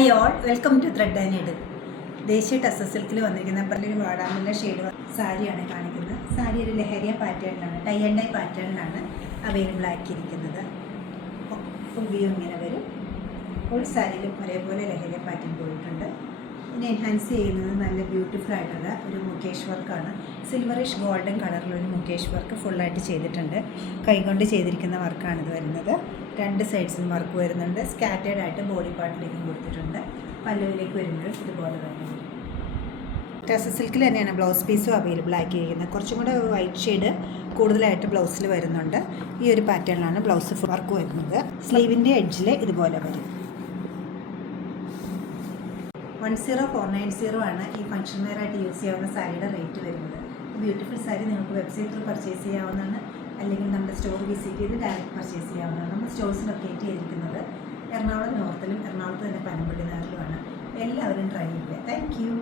Hi all, welcome to thread and needle. ദേശീയ ടസർ സിൽക്കിൽ വന്നിരിക്കുന്ന ഒരു വാടാമുല്ല ഷെയ്ഡ് സാരിയാണ് കാണിക്കുന്നത്. സാരി ഒരു ലഹരിയ പാറ്റേണിലാണ്, ടൈ ആൻഡ് ഡൈ പാറ്റേണിലാണ് അവൈലബിൾ ആക്കിയിരിക്കുന്നത്. ഫുൾ വ്യൂ ഇങ്ങനെ വരും. ഫുൾ സാരിയിലും ഒരേപോലെ ലഹരിയ പാറ്റേൺ പോയിട്ടുണ്ട്. ഇതിനെ എൻഹാൻസ് ചെയ്യുന്നത് നല്ല ബ്യൂട്ടിഫുൾ ആയിട്ടുള്ള ഒരു മുകേഷ് വർക്കാണ്. സിൽവറിഷ് ഗോൾഡൻ കളറിലൊരു മുകേഷ് വർക്ക് ഫുള്ളായിട്ട് ചെയ്തിട്ടുണ്ട്. കൈകൊണ്ട് ചെയ്തിരിക്കുന്ന വർക്കാണിത് വരുന്നത്. രണ്ട് സൈഡ്സും വർക്ക് വരുന്നുണ്ട്. സ്കാറ്റേഡ് ആയിട്ട് ബോഡി പാർട്ടിലേക്കും കൊടുത്തിട്ടുണ്ട്. പല്ലുവിലേക്ക് വരുമ്പോൾ ഇതുപോലെ തന്നെ വരും. ടസർ സിൽക്കിൽ തന്നെയാണ് ബ്ലൗസ് പീസും അവൈലബിൾ ആക്കിയിരിക്കുന്നത്. കുറച്ചും കൂടെ വൈറ്റ് ഷെയ്ഡ് കൂടുതലായിട്ട് ബ്ലൗസിൽ വരുന്നുണ്ട്. ഈ ഒരു പാറ്റേണിലാണ് ബ്ലൗസ് വർക്ക് വരുന്നത്. സ്ലീവിൻ്റെ എഡ്ജിൽ ഇതുപോലെ വരും. 10490 ആണ് ഈ ഫംഗ്ഷൻ വെയറായിട്ട് യൂസ് ചെയ്യാവുന്ന സാരിയുടെ റേറ്റ് വരുന്നത്. ബ്യൂട്ടിഫുൾ സാരി നിങ്ങൾക്ക് വെബ്സൈറ്റ് ത്രൂ പർച്ചേസ് ചെയ്യാവുന്നതാണ്, അല്ലെങ്കിൽ നമ്മുടെ സ്റ്റോർ വിസിറ്റ് ചെയ്ത് ഡയറക്റ്റ് പർച്ചേസ് ചെയ്യാവുന്നതാണ്. നമ്മൾ സ്റ്റോഴ്സ് ലൊക്കേറ്റ് ചെയ്തിരിക്കുന്നത് എറണാകുളം നോർത്തിലും എറണാകുളത്ത് തന്നെ പനമ്പള്ളി നാട്ടിലുമാണ്. എല്ലാവരും ട്രൈ ചെയ്യുക. Thank you.